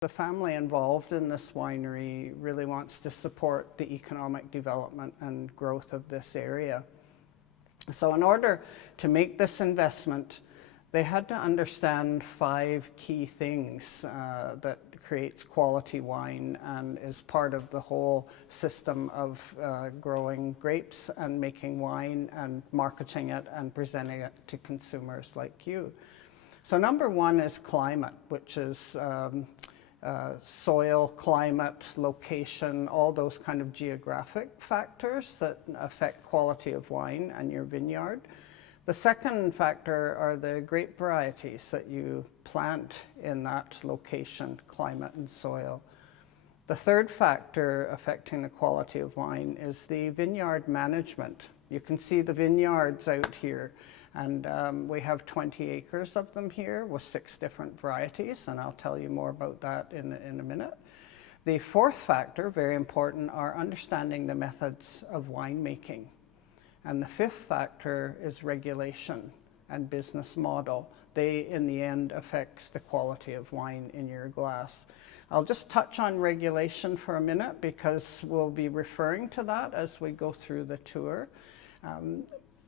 The family involved in this winery really wants to support the economic development and growth of this area. So in order to make this investment, they had to understand 5 key things that creates quality wine and is part of the whole system of growing grapes and making wine and marketing it and presenting it to consumers like you. So number 1 is climate, which is soil, climate, location, all those kind of geographic factors that affect quality of wine and your vineyard. The second factor are the grape varieties that you plant in that location, climate and soil. The third factor affecting the quality of wine is the vineyard management. You can see the vineyards out here, and we have 20 acres of them here with 6 different varieties, and I'll tell you more about that in a minute. The fourth factor, very important, are understanding the methods of winemaking. And the fifth factor is regulation and business model. They, in the end, affect the quality of wine in your glass. I'll just touch on regulation for a minute because we'll be referring to that as we go through the tour.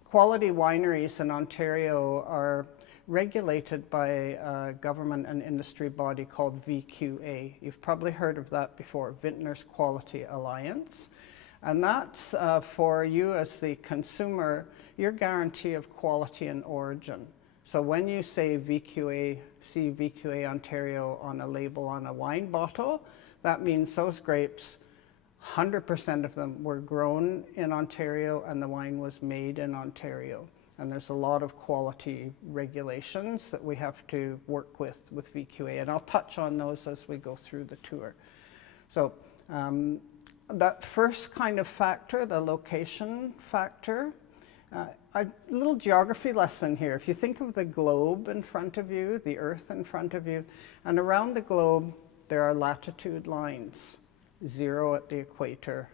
Quality wineries in Ontario are regulated by a government and industry body called VQA. You've probably heard of that before, Vintners Quality Alliance. And that's for you as the consumer, your guarantee of quality and origin. So when you say VQA, see VQA Ontario on a label on a wine bottle, that means those grapes, 100% of them were grown in Ontario and the wine was made in Ontario. And there's a lot of quality regulations that we have to work with VQA, and I'll touch on those as we go through the tour. So that first kind of factor, the location factor, a little geography lesson here. If you think of the globe in front of you, the earth in front of you, and around the globe there are latitude lines. 0 at the equator,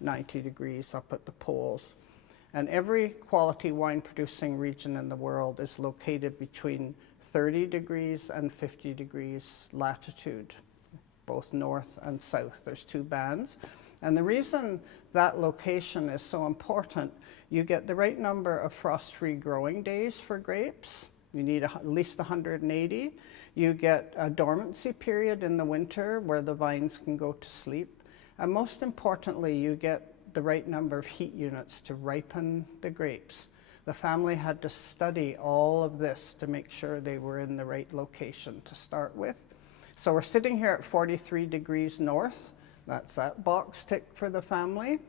90 degrees up at the poles. And every quality wine producing region in the world is located between 30 degrees and 50 degrees latitude, both north and south. There's 2 bands. And the reason that location is so important, you get the right number of frost-free growing days for grapes. You need at least 180. You get a dormancy period in the winter where the vines can go to sleep. And most importantly, you get the right number of heat units to ripen the grapes. The family had to study all of this to make sure they were in the right location to start with. So we're sitting here at 43 degrees north. That's that box ticked for the family.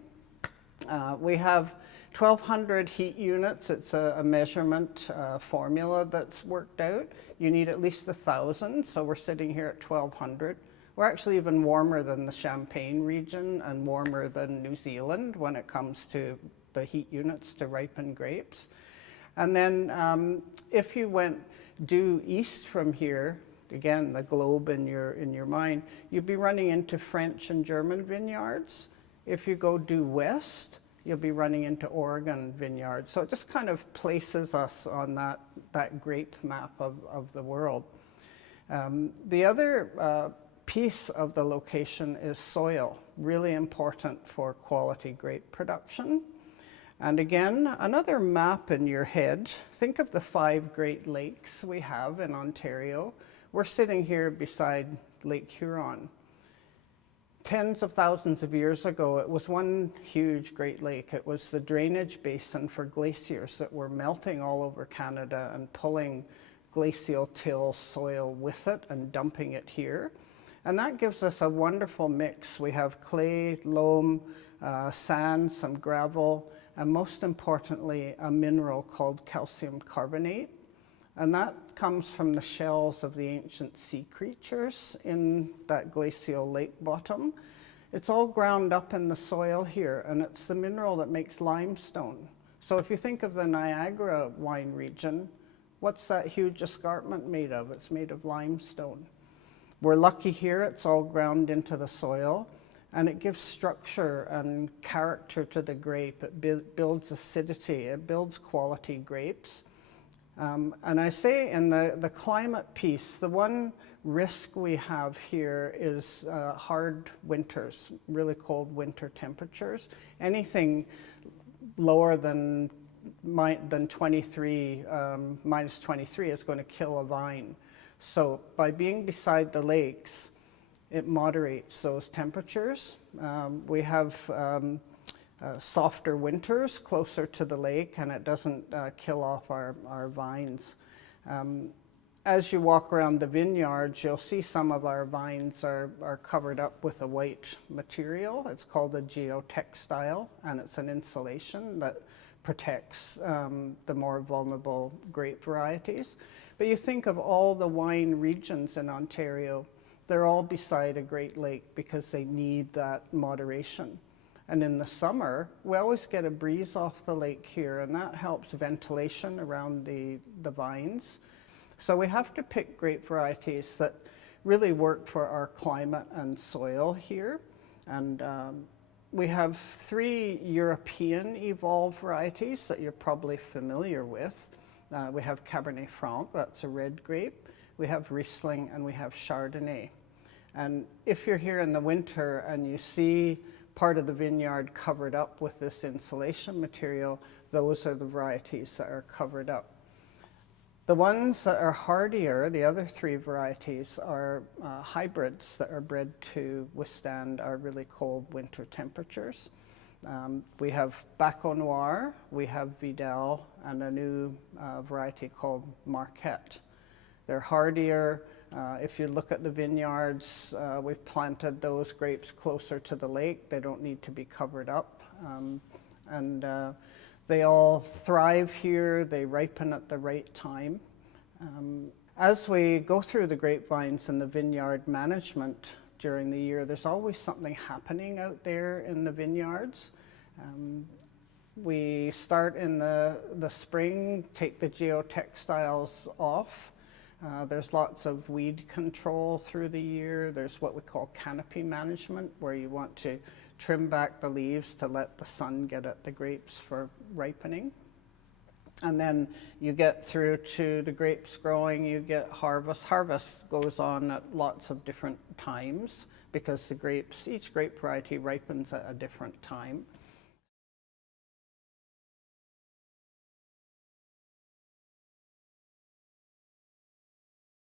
We have 1,200 heat units. It's a measurement formula that's worked out. You need at least 1,000, so we're sitting here at 1,200. We're actually even warmer than the Champagne region and warmer than New Zealand when it comes to the heat units to ripen grapes. And then if you went due east from here, again, the globe in your mind, you'd be running into French and German vineyards. If you go due west, you'll be running into Oregon vineyards. So it just kind of places us on that grape map of the world. The other piece of the location is soil, really important for quality grape production. And again, another map in your head. Think of the 5 Great Lakes we have in Ontario. We're sitting here beside Lake Huron. Tens of thousands of years ago, it was one huge Great Lake. It was the drainage basin for glaciers that were melting all over Canada and pulling glacial till soil with it and dumping it here. And that gives us a wonderful mix. We have clay, loam, sand, some gravel, and most importantly, a mineral called calcium carbonate. And that comes from the shells of the ancient sea creatures in that glacial lake bottom. It's all ground up in the soil here, and it's the mineral that makes limestone. So if you think of the Niagara wine region, what's that huge escarpment made of? It's made of limestone. We're lucky here, it's all ground into the soil, and it gives structure and character to the grape. It builds acidity, it builds quality grapes. And I say in the climate piece, the one risk we have here is hard winters, really cold winter temperatures. Anything lower than minus 23 is going to kill a vine. So by being beside the lakes, it moderates those temperatures. We have softer winters closer to the lake, and it doesn't kill off our vines. As you walk around the vineyards, you'll see some of our vines are covered up with a white material. It's called a geotextile, and it's an insulation that protects the more vulnerable grape varieties. But you think of all the wine regions in Ontario, they're all beside a Great Lake because they need that moderation. And in the summer, we always get a breeze off the lake here, and that helps ventilation around the vines. So we have to pick grape varieties that really work for our climate and soil here. And we have 3 European evolved varieties that you're probably familiar with. We have Cabernet Franc, that's a red grape. We have Riesling, and we have Chardonnay. And if you're here in the winter and you see part of the vineyard covered up with this insulation material, those are the varieties that are covered up. The ones that are hardier, the other 3 varieties, are hybrids that are bred to withstand our really cold winter temperatures. We have Baco Noir, we have Vidal, and a new variety called Marquette. They're hardier. If you look at the vineyards, we've planted those grapes closer to the lake. They don't need to be covered up. They all thrive here. They ripen at the right time. As we go through the grapevines and the vineyard management during the year, there's always something happening out there in the vineyards. We start in the spring, take the geotextiles off. There's lots of weed control through the year. There's what we call canopy management, where you want to trim back the leaves to let the sun get at the grapes for ripening. And then you get through to the grapes growing, you get harvest. Harvest goes on at lots of different times because each grape variety ripens at a different time.